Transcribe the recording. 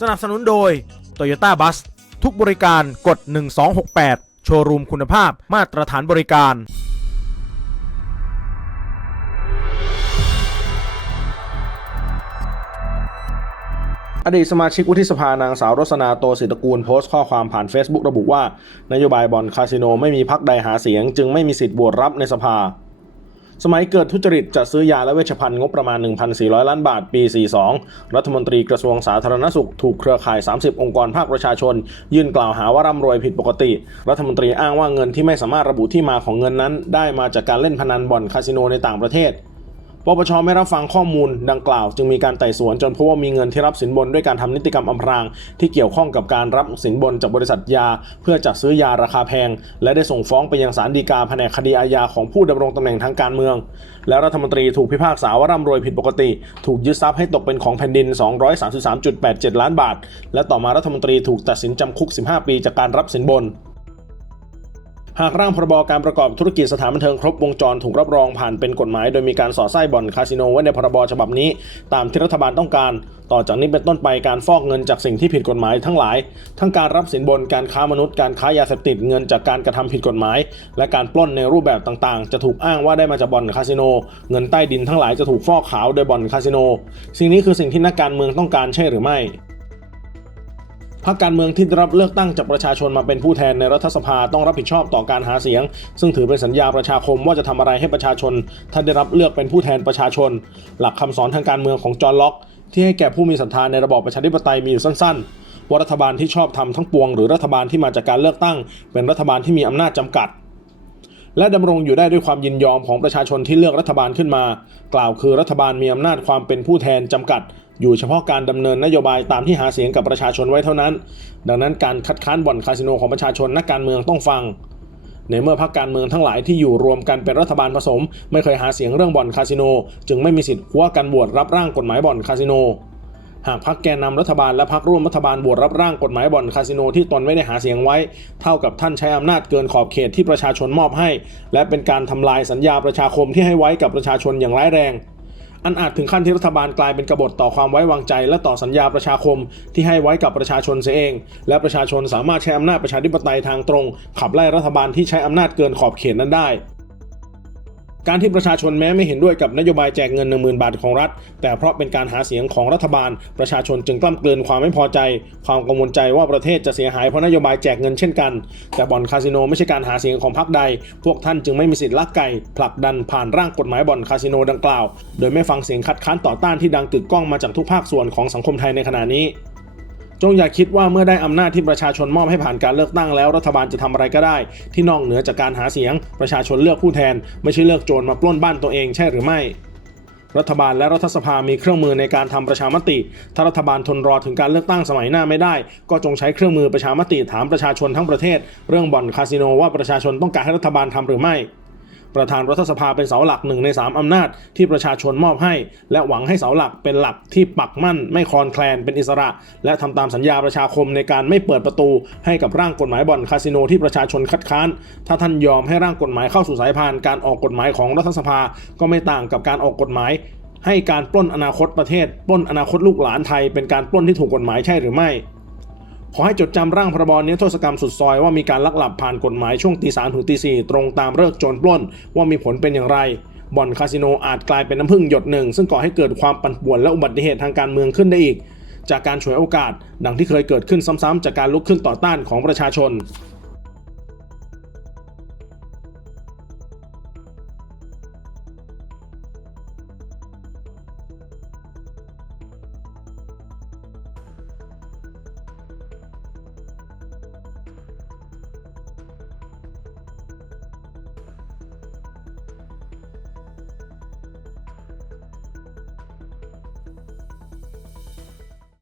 สนับสนุนโดย Toyota Bus ทุกบริการกด 1268 โชว์รูมคุณภาพมาตรฐานบริการ อดีตสมาชิกวุฒิสภานางสาวรสนาโตศิตกูลโพสต์ข้อความผ่าน Facebook ระบุว่า นโยบายบอนคาสิโนไม่มีพักใดหาเสียง จึงไม่มีสิทธิ์โหวตรับในสภา สมัยเกิดทุจริตจัดซื้อยาและเวชภัณฑ์งบประมาณ 1,400 ล้านบาทปี 42 รัฐมนตรีกระทรวงสาธารณสุขถูกเครือข่าย 30 องค์กรภาคประชาชน ยื่นกล่าวหาว่าร่ำรวยผิดปกติ รัฐมนตรีอ้างว่าเงินที่ไม่สามารถระบุที่มาของเงินนั้น ได้มาจากการเล่นพนันบ่อนคาสิโนในต่างประเทศ ปปชไม่รับฟังข้อมูลดังกล่าว จึงมีการไต่สวนจนพบว่ามีเงินที่รับสินบนด้วยการทำนิติกรรมอำพราง ที่เกี่ยวข้องกับการรับสินบนจากบริษัทยา เพื่อจัดซื้อยาราคาแพง และได้ส่งฟ้องไปยังศาลฎีกาแผนกคดีอาญาของผู้ดำรงตำแหน่งทางการเมือง และรัฐมนตรีถูกพิพากษาว่าร่ำรวยผิดปกติ ถูกยึดทรัพย์ให้ตกเป็นของแผ่นดิน 233.87 ล้านบาท และต่อมารัฐมนตรีถูกตัดสินจำคุก 15 ปีจากการรับสินบน หากร่างพรบการประกอบธุรกิจสถานบันเทิงครบวงจรถูกรับรองผ่านเป็นกฎหมาย โดยมีการสอดไส้บ่อนคาสิโนไว้ในพรบฉบับนี้ ตามที่รัฐบาลต้องการ ต่อจากนี้เป็นต้นไปการฟอกเงินจากสิ่งที่ผิดกฎหมายทั้งหลาย ทั้งการรับสินบนการค้ามนุษย์การค้ายาเสพติดเงินจากการกระทำผิดกฎหมาย และการปล้นในรูปแบบต่างๆ จะถูกอ้างว่าได้มาจากบ่อนคาสิโน เงินใต้ดินทั้งหลายจะถูกฟอกขาวโดยบ่อนคาสิโน สิ่งนี้คือสิ่งที่นักการเมืองต้องการใช่หรือไม่ พรรคการเมืองที่ได้รับเลือกตั้งจากประชาชนมาเป็นผู้แทนในรัฐสภาต้องรับผิดชอบต่อการหาเสียง ซึ่งถือเป็นสัญญาประชาคมว่าจะทำอะไรให้ประชาชนถ้าได้รับเลือกเป็นผู้แทนประชาชน หลักคำสอนทางการเมืองของจอห์นล็อก ที่ให้แก่ผู้มีศรัทธาในระบอบประชาธิปไตยมีอยู่สั้นๆว่ารัฐบาลที่ชอบทำทั้งปวง หรือรัฐบาลที่มาจากการเลือกตั้ง เป็นรัฐบาลที่มีอำนาจจำกัดและดำรงอยู่ได้ด้วยความยินยอมของประชาชนที่เลือกรัฐบาลขึ้นมา กล่าวคือรัฐบาลมีอำนาจความเป็นผู้แทนจำกัด อยู่เฉพาะการดำเนินนโยบายตามที่หาเสียงกับประชาชนไว้เท่านั้น ดังนั้นการคัดค้านบ่อนคาสิโนของประชาชนนักการเมืองต้องฟัง ในเมื่อพรรคการเมืองทั้งหลายที่อยู่รวมกันเป็นรัฐบาลผสม ไม่เคยหาเสียงเรื่องบ่อนคาสิโน จึงไม่มีสิทธิ์หัวกันบวชรับร่างกฎหมายบ่อนคาสิโน หากพรรคแกนนำรัฐบาลและพรรคร่วมรัฐบาลบวชรับร่างกฎหมายบ่อนคาสิโนที่ตนไม่ได้หาเสียงไว้ เท่ากับท่านใช้อำนาจเกินขอบเขตที่ประชาชนมอบให้ และเป็นการทำลายสัญญาประชาคมที่ให้ไว้กับประชาชนอย่างร้ายแรง อันอาจถึงขั้นที่รัฐบาลกลายเป็นกบฏต่อความไว้วางใจ และต่อสัญญาประชาคมที่ให้ไว้กับประชาชนเสียเอง และประชาชนสามารถใช้อำนาจประชาธิปไตยทางตรง ขับไล่รัฐบาลที่ใช้อำนาจเกินขอบเขตนั้นได้ การที่ประชาชนแม้ไม่เห็นด้วยกับนโยบายแจกเงิน 10,000 บาทของรัฐ แต่เพราะเป็นการหาเสียงของรัฐบาล ประชาชนจึงกล้ำเกลืนความไม่พอใจ ความกังวลใจว่าประเทศจะเสียหายเพราะนโยบายแจกเงินเช่นกัน แต่บ่อนคาสิโนไม่ใช่การหาเสียงของพรรคใด พวกท่านจึงไม่มีสิทธิ์ลักไก่ผลักดันผ่านร่างกฎหมายบ่อนคาสิโนดังกล่าว โดยไม่ฟังเสียงคัดค้านต่อต้านที่ดังกึกก้องมาจากทุกภาคส่วนของสังคมไทยในขณะนี้ จงอย่าคิดว่าเมื่อได้อำนาจที่ประชาชนมอบให้ผ่านการเลือกตั้งแล้วรัฐบาลจะทำอะไรก็ได้ ที่นอกเหนือจากการหาเสียง ประชาชนเลือกผู้แทน ไม่ใช่เลือกโจรมาปล้นบ้านตัวเองใช่หรือไม่รัฐบาลและรัฐสภามีเครื่องมือในการทำประชามติ ถ้ารัฐบาลทนรอถึงการเลือกตั้งสมัยหน้าไม่ได้ ก็จงใช้เครื่องมือประชามติถามประชาชนทั้งประเทศ เรื่องบ่อนคาสิโนว่าประชาชนต้องการให้รัฐบาลทำหรือไม่ ประธานรัฐสภาเป็นเสาหลักหนึ่งใน 3 อำนาจที่ประชาชนมอบให้ และหวังให้เสาหลักเป็นหลักที่ปักมั่นไม่คลอนแคลนเป็นอิสระ และทำตามสัญญาประชาคมในการไม่เปิดประตู ให้กับร่างกฎหมายบ่อนคาสิโนที่ประชาชนคัดค้าน ถ้าท่านยอมให้ร่างกฎหมายเข้าสู่สายพานการออกกฎหมายของรัฐสภา ก็ไม่ต่างกับการออกกฎหมายให้การปล้นอนาคตประเทศ ปล้นอนาคตลูกหลานไทย เป็นการปล้นที่ถูกกฎหมายใช่หรือไม่ ขอให้จดจำร่างพรบเนื้อโทษกรรมสุดซอยว่ามีการลักหลับผ่านกฎหมายช่วงตีสามถึงตีสี่ตรงตามเลิกโจรปล้น ว่ามีผลเป็นอย่างไรบ่อนคาสิโนอาจกลายเป็นน้ำพึ่งหยดหนึ่ง ซึ่งก่อให้เกิดความปั่นป่วนและอุบัติเหตุทางการเมืองขึ้นได้อีก จากการฉวยโอกาส ดังที่เคยเกิดขึ้นซ้ำๆจากการลุกขึ้นต่อต้านของประชาชน